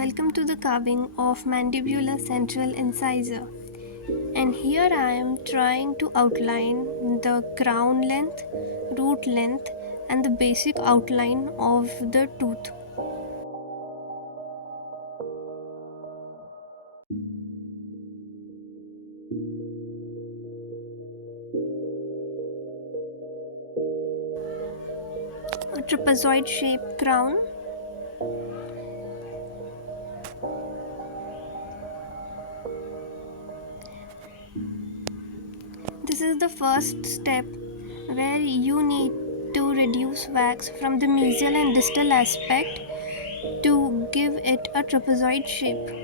Welcome to the carving of Mandibular central incisor. And here I am trying to outline the crown length, root length, and the basic outline of the tooth. A trapezoid shaped crown. This is the first step where you need to reduce wax from the mesial and distal aspect to give it a trapezoid shape.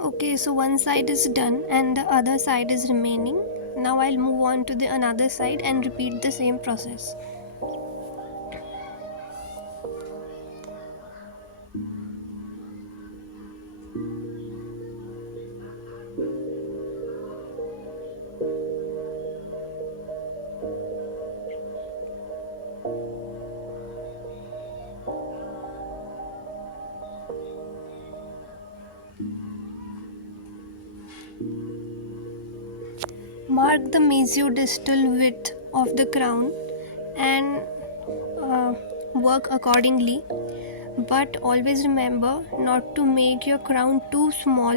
Okay, so one side is done and the other side is remaining. Now I'll move on to the another side and repeat the same process. Mark the mesiodistal width of the crown and work accordingly, but always remember not to make your crown too small.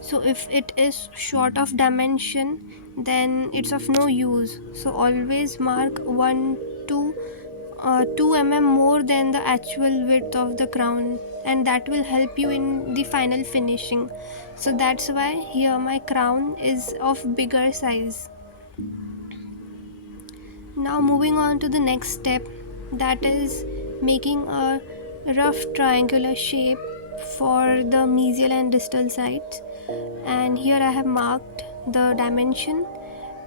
So if it is short of dimension, then it's of no use. So always mark 1 to 2 mm more than the actual width of the crown, and that will help you in the final finishing. So that's why here my crown is of bigger size. Now moving on to the next step, that is making a rough triangular shape for the mesial and distal sides. And here I have marked the dimension.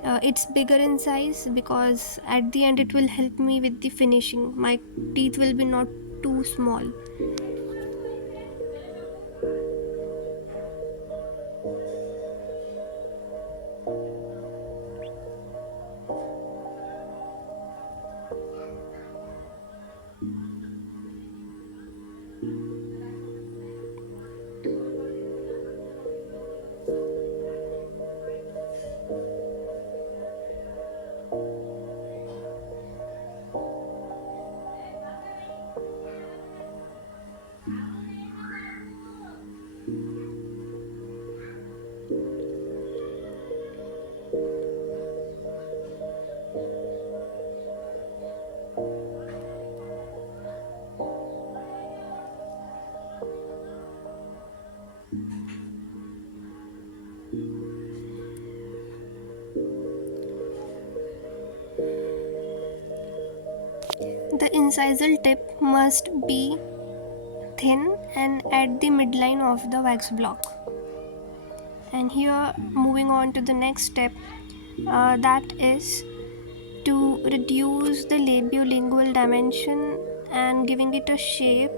It's bigger in size because at the end it will help me with the finishing. My teeth will be not too small. The incisal tip must be thin and at the midline of the wax block. And here moving on to the next step, that is to reduce the labiolingual dimension and giving it a shape.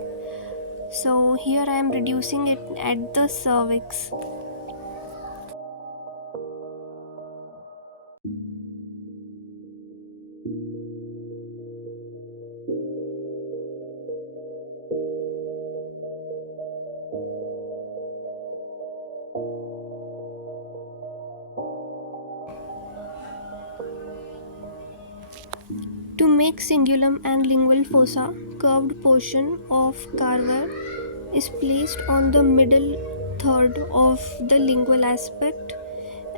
So here I am reducing it at the cervix. To make cingulum and lingual fossa, curved portion of carver is placed on the middle third of the lingual aspect,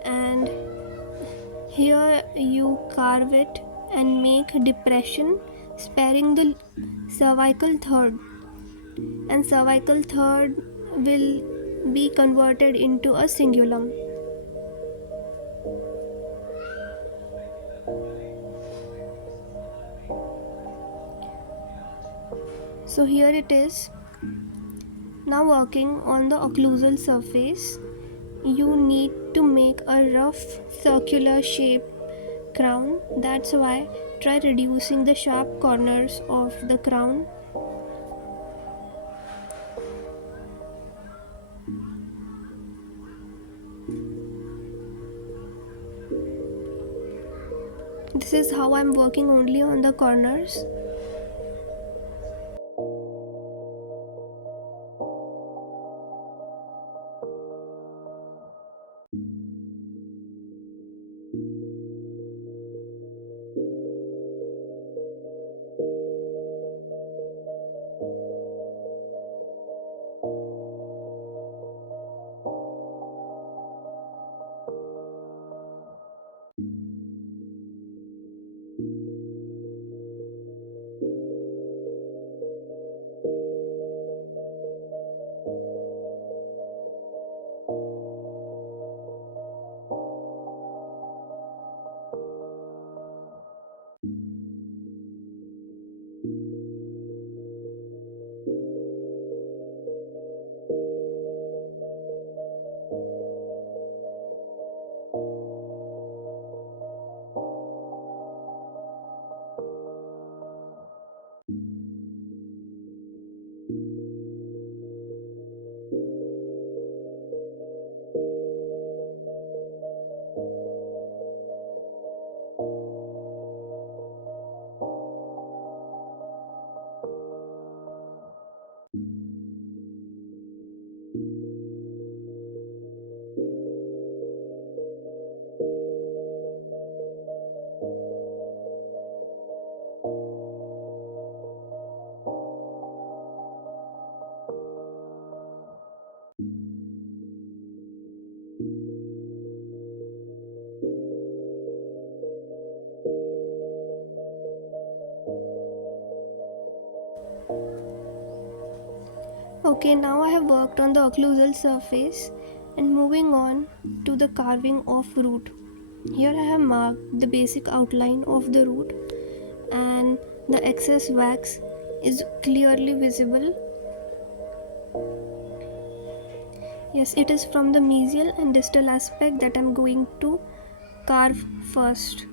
and here you carve it and make depression sparing the cervical third. and cervical third will be converted into a cingulum. So here it is. Now working on the occlusal surface, you need to make a rough circular shape crown. That's why try reducing the sharp corners of the crown. This is how I'm working only on the corners. Okay, now I have worked on the occlusal surface and moving on to the carving of root. Here I have marked the basic outline of the root and the excess wax is clearly visible. Yes, it is from the mesial and distal aspect that I am going to carve first.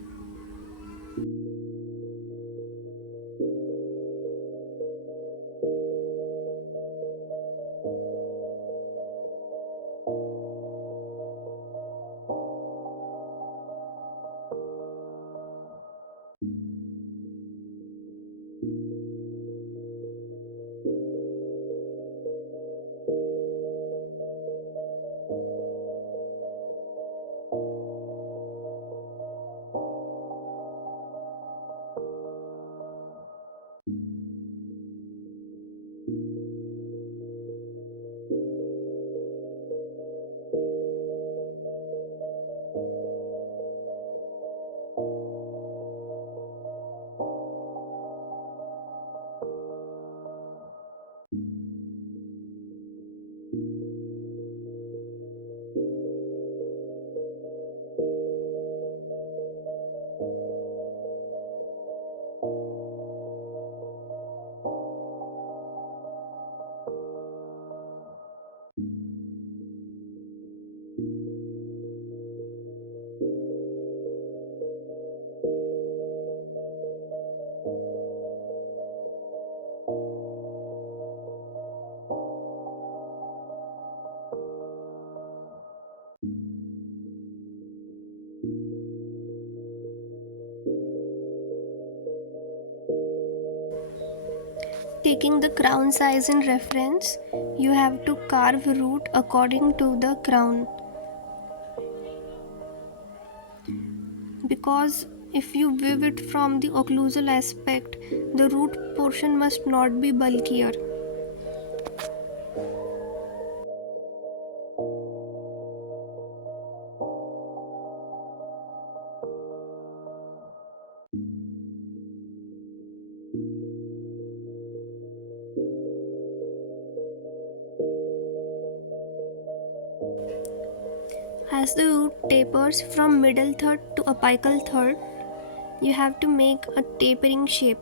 Taking the crown size in reference, you have to carve root according to the crown. Because if you view it from the occlusal aspect, the root portion must not be bulkier. As the root tapers from middle third to apical third, you have to make a tapering shape,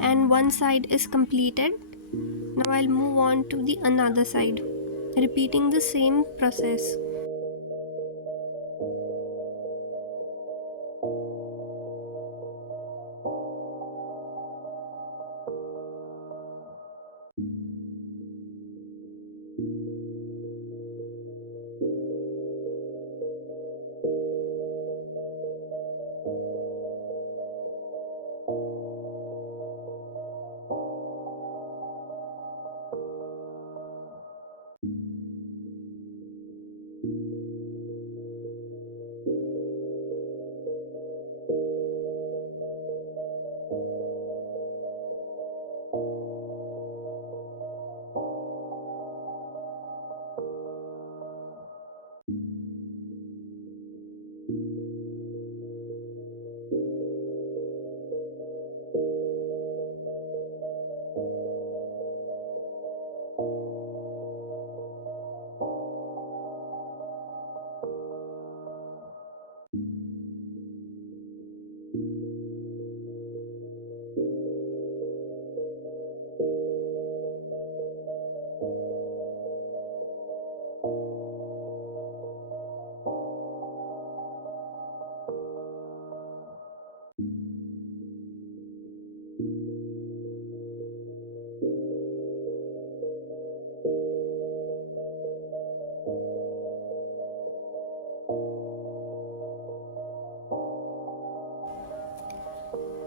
and one side is completed. Now I'll move on to the another side, repeating the same process.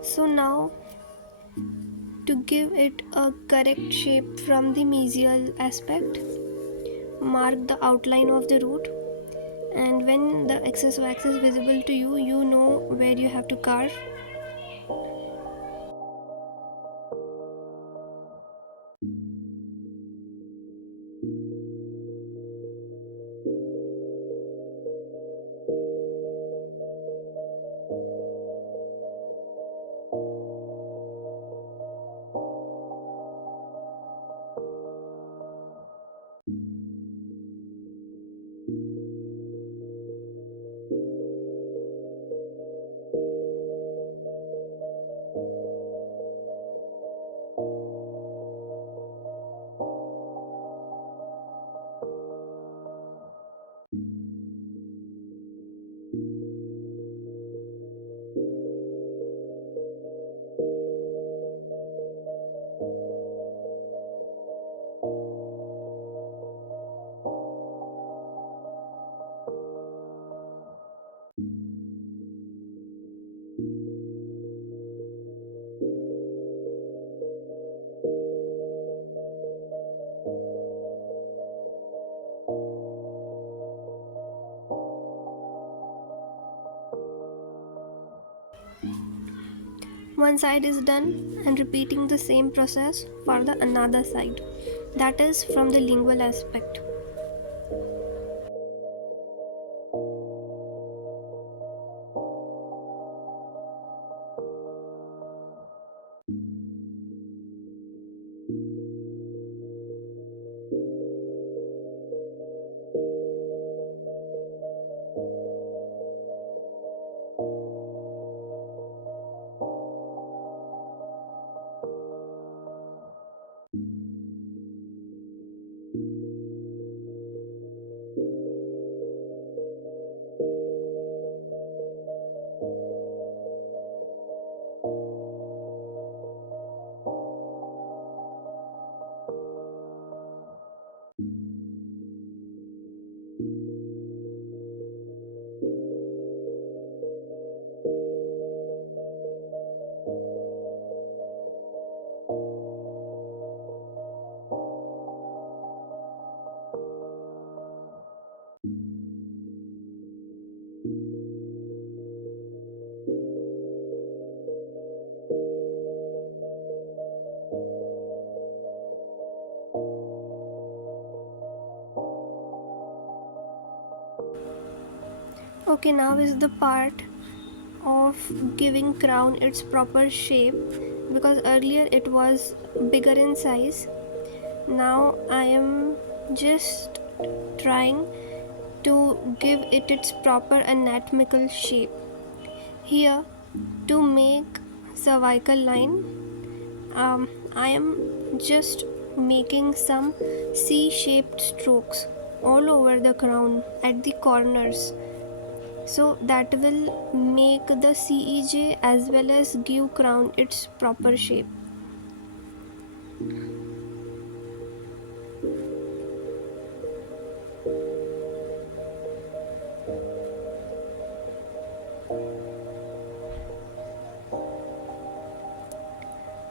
So now, to give it a correct shape from the mesial aspect, mark the outline of the root, and when the excess wax is visible to you, you know where you have to carve. One side is done, and repeating the same process for the another side, that is from the lingual aspect. Okay, now is the part of giving crown its proper shape, because earlier it was bigger in size. Now I am just trying to give it its proper anatomical shape. Here, to make cervical line, I am just making some C-shaped strokes all over the crown at the corners, so that will make the CEJ as well as give crown its proper shape.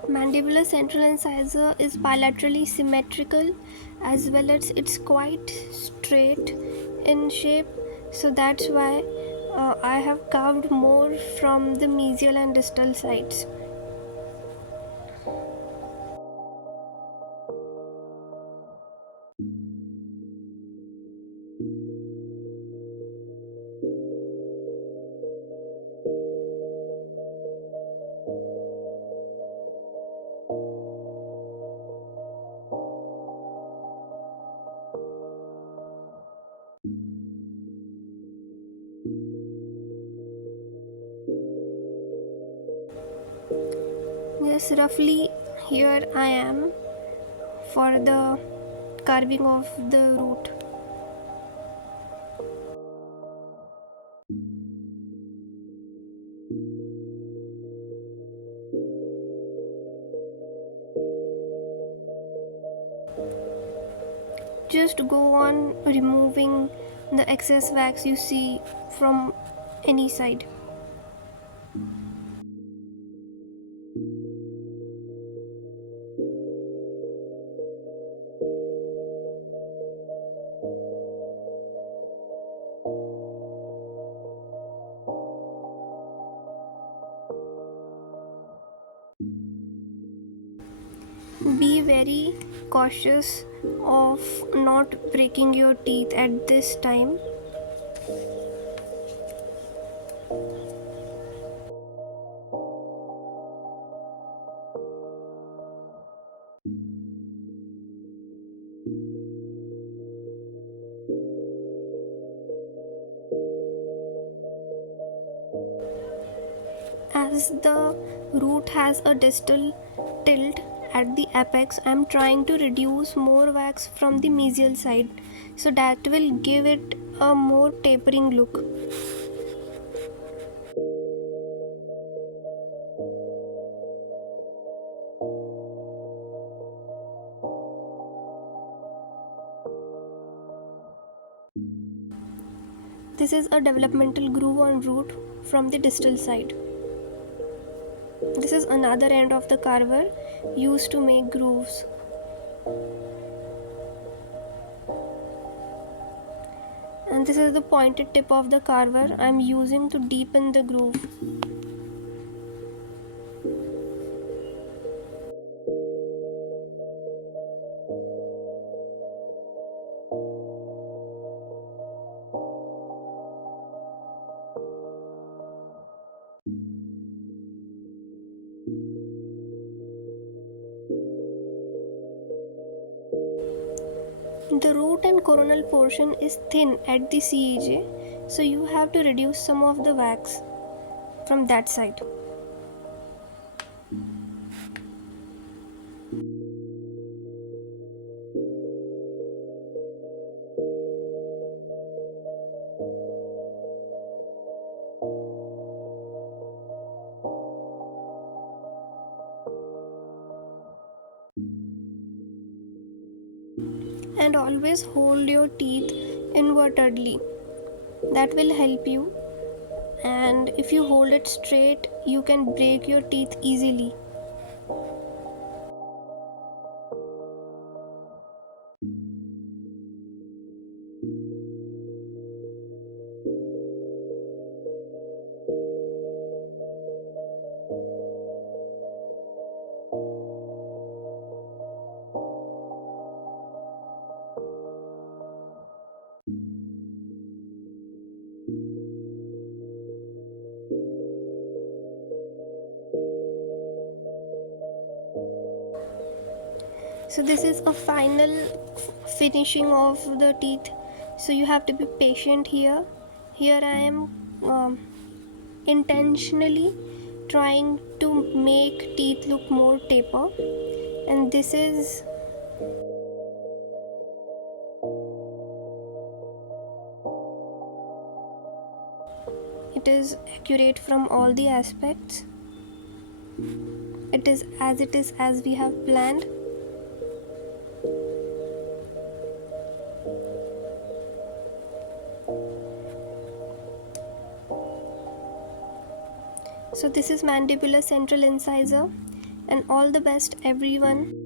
Mandibular central incisor is bilaterally symmetrical as well as it's quite straight in shape, so that's why I have carved more from the mesial and distal sides. Yes, roughly here I am for the carving of the root. Just go on removing the excess wax you see from any side. Be very cautious of not breaking your teeth at this time. As the root has a distal tilt at the apex, I am trying to reduce more wax from the mesial side, so that will give it a more tapering look. This is a developmental groove on root from the distal side. This is another end of the carver used to make grooves. And this is the pointed tip of the carver I am using to deepen the groove. The root and coronal portion is thin at the CEJ, so you have to reduce some of the wax from that side. And always hold your teeth invertedly. That will help you. And if you hold it straight, you can break your teeth easily. So this is a final finishing of the teeth, so you have to be patient here. Here I am um, intentionally trying to make teeth look more taper, and this is it is accurate from all the aspects. It is as we have planned. So this is mandibular central incisor, and all the best everyone.